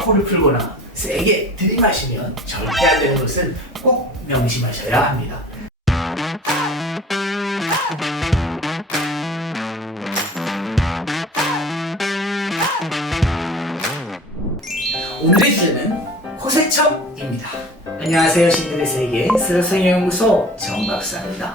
코를 풀거나 세게 들이마시면 절대 안 되는 것은 꼭 명심하셔야 합니다. 오늘의 주제는 코세척입니다. 안녕하세요. 신들의 세계 스르성형연구소 정박사입니다.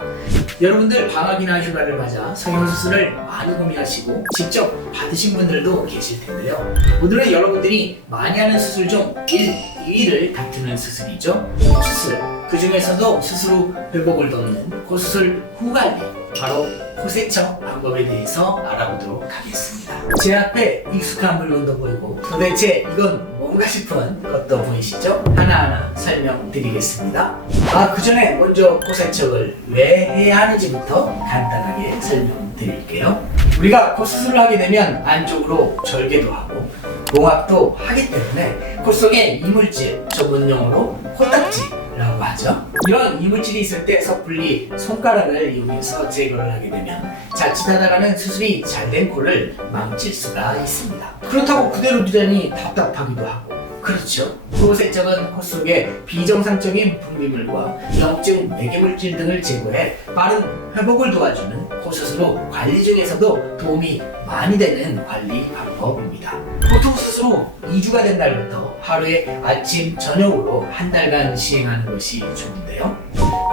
여러분들 방학이나 휴가를 맞아 성형수술을 많이 고민하시고 직접 받으신 분들도 계실 텐데요. 오늘은 여러분들이 많이 하는 수술 중 1, 2위를 다투는 수술이죠. 수술. 그 중에서도 수술 후 회복을 돕는 고수술 후 관리. 바로 코세척 방법에 대해서 알아보도록 하겠습니다. 제 앞에 익숙한 물건도 보이고 도대체 이건 뭔가 싶은 것도 보이시죠? 하나하나 설명드리겠습니다. 아, 그 전에 먼저 코세척을 왜 해야 하는지부터 간단하게 설명드릴게요. 우리가 코 수술을 하게 되면 안쪽으로 절개도 하고 봉합도 하기 때문에 코 속에 이물질, 전문용어로 코딱지 라고 하죠. 이런 이물질이 있을 때 섣불리 손가락을 이용해서 제거를 하게 되면 자칫하다가는 수술이 잘 된 코를 망칠 수가 있습니다. 그렇다고 그대로 두자니 답답하기도 하고 그렇죠. 코세척은 코 속에 비정상적인 분비물과 염증, 매개물질 등을 제거해 빠른 회복을 도와주는 코 수술 후 관리 중에서도 도움이 많이 되는 관리 방법입니다. 보통 수술 후 2주가 된 날부터 하루에 아침, 저녁으로 한 달간 시행하는 것이 좋은데요.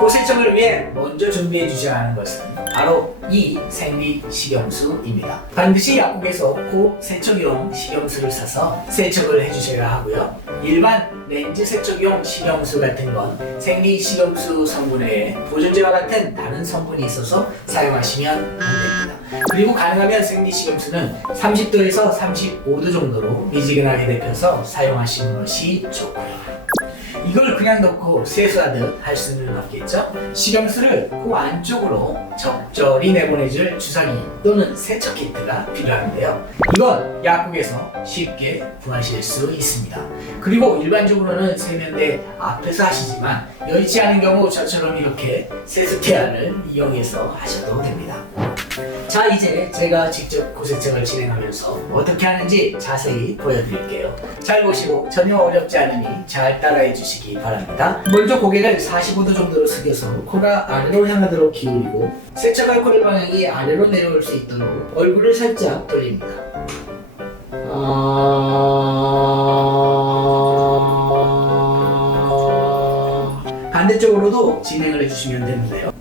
코세척을 위해 먼저 준비해 주셔야 하는 것은 바로 이 생리 식염수입니다. 반드시 약국에서 코 세척용 식염수를 사서 세척을 해주셔야 하고요. 일반 렌즈 세척용 식염수 같은 건 생리 식염수 성분 외에 보존제와 같은 다른 성분이 있어서 사용하시면 안 됩니다. 그리고 가능하면 생리 식염수는 30도에서 35도 정도로 미지근하게 데펴서 사용하시는 것이 좋고요. 이걸 그냥 넣고 세수하듯 할 수는 없겠죠? 식염수를 코 안쪽으로 적절히 내보내줄 주사기 또는 세척 키트가 필요한데요. 이건 약국에서 쉽게 구하실 수 있습니다. 그리고 일반적으로는 세면대 앞에서 하시지만 여의치 않은 경우 저처럼 이렇게 세수케어를 이용해서 하셔도 됩니다. 자 이제 제가 직접 고세척을 진행하면서 어떻게 하는지 자세히 보여드릴게요. 잘 보시고 전혀 어렵지 않으니 잘 따라해 주시기 바랍니다. 먼저 고개를 45도 정도로 숙여서 코가 아래로 향하도록 기울이고 세척할 코의 방향이 아래로 내려올 수 있도록 얼굴을 살짝 돌립니다. 아... 반대쪽으로도 진행을 해주시면 되는데요.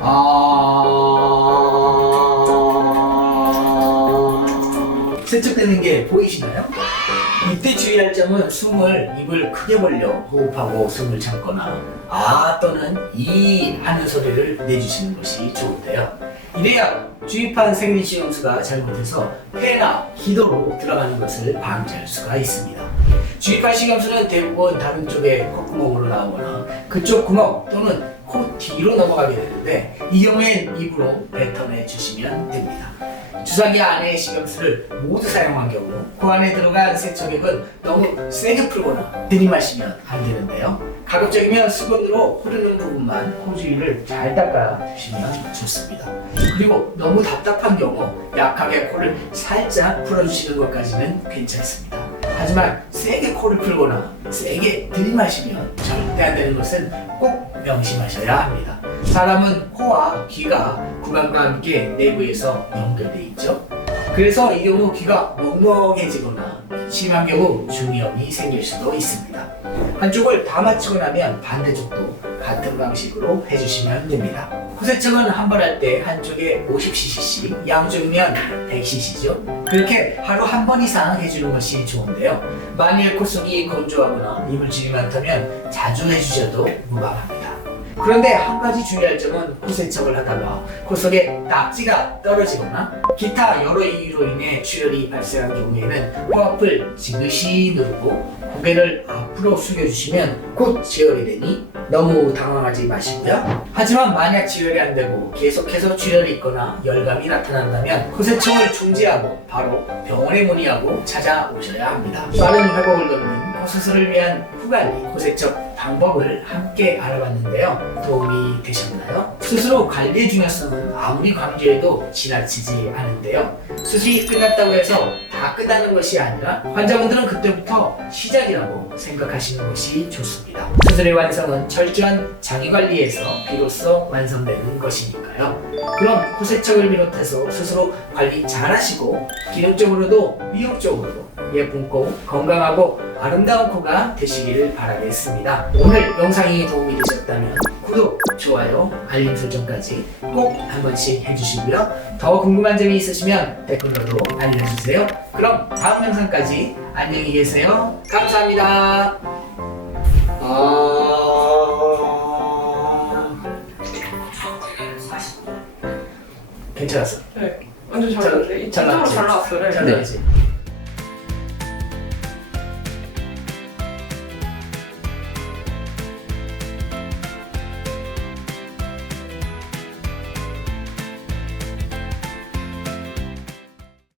아... 세척되는 게 보이시나요? 이때 주의할 점은 숨을 입을 크게 벌려 호흡하고 숨을 참거나 아 또는 이 하는 소리를 내주시는 것이 좋은데요. 이래야 주입한 생리식염수가 잘못해서 폐나 기도로 들어가는 것을 방지할 수가 있습니다. 주입한 식염수는 대부분 다른 쪽의 콧구멍으로 나오거나 그쪽 구멍 또는 코 뒤로 넘어가게 되는데 이 경우엔 입으로 뱉어내 주시면 됩니다. 주사기 안에 식염수를 모두 사용한 경우 코 안에 들어간 세척액은 너무 세게 풀거나 들이마시면 안 되는데요. 가급적이면 수건으로 흐르는 부분만 코 주위를 잘 닦아 주시면 좋습니다. 그리고 너무 답답한 경우 약하게 코를 살짝 풀어주시는 것까지는 괜찮습니다. 하지만 세게 코를 풀거나 세게 들이마시면 절대 안 되는 것은 꼭 명심하셔야 합니다. 사람은 코와 귀가 구강과 함께 내부에서 연결돼 있죠. 그래서 이 경우 귀가 멍멍해지거나 심한 경우 중이염이 생길 수도 있습니다. 한쪽을 다 맞추고 나면 반대쪽도 같은 방식으로 해주시면 됩니다. 코세척은 한 번 할 때 한쪽에 50ccc, 양쪽이면 100cc죠. 그렇게 하루 한 번 이상 해주는 것이 좋은데요. 만일 코 속이 건조하거나 이물질이 많다면 자주 해주셔도 무방합니다. 그런데 한 가지 주의할 점은 코세척을 하다가 코 속에 낙지가 떨어지거나 기타 여러 이유로 인해 출혈이 발생한 경우에는 코앞을 지그시 누르고 고개를 앞으로 숙여주시면 곧 지혈이 되니 너무 당황하지 마시고요. 하지만 만약 지혈이 안 되고 계속해서 출혈이 있거나 열감이 나타난다면 코세척을 중지하고 바로 병원에 문의하고 찾아오셔야 합니다. 빠른 회복을 돕는 코 수술을 위한 후관리, 코세척 방법을 함께 알아봤는데요. 도움이 되셨나요? 후 관리의 중요성은 아무리 강조해도 지나치지 않은데요. 수술이 끝났다고 해서 다 끝나는 것이 아니라 환자분들은 그때부터 시작이라고 생각하시는 것이 좋습니다. 수술의 완성은 철저한 자기관리에서 비로소 완성되는 것이니까요. 그럼 코세척을 비롯해서 스스로 관리 잘 하시고 기능적으로도 미용적으로도 예쁜 코, 건강하고 아름다운 코가 되시기를 바라겠습니다. 오늘 영상이 도움이 되셨다면 구독, 좋아요, 알림 설정까지 꼭 한 번씩 해주시고요. 더 궁금한 점이 있으시면 댓글로도 알려주세요. 그럼 다음 영상까지 안녕히 계세요. 감사합니다. 아... 괜찮았어. 네. 완전 잘 나왔네. 잘 나왔지? 잘 나왔어요. 네. 잘 나왔지?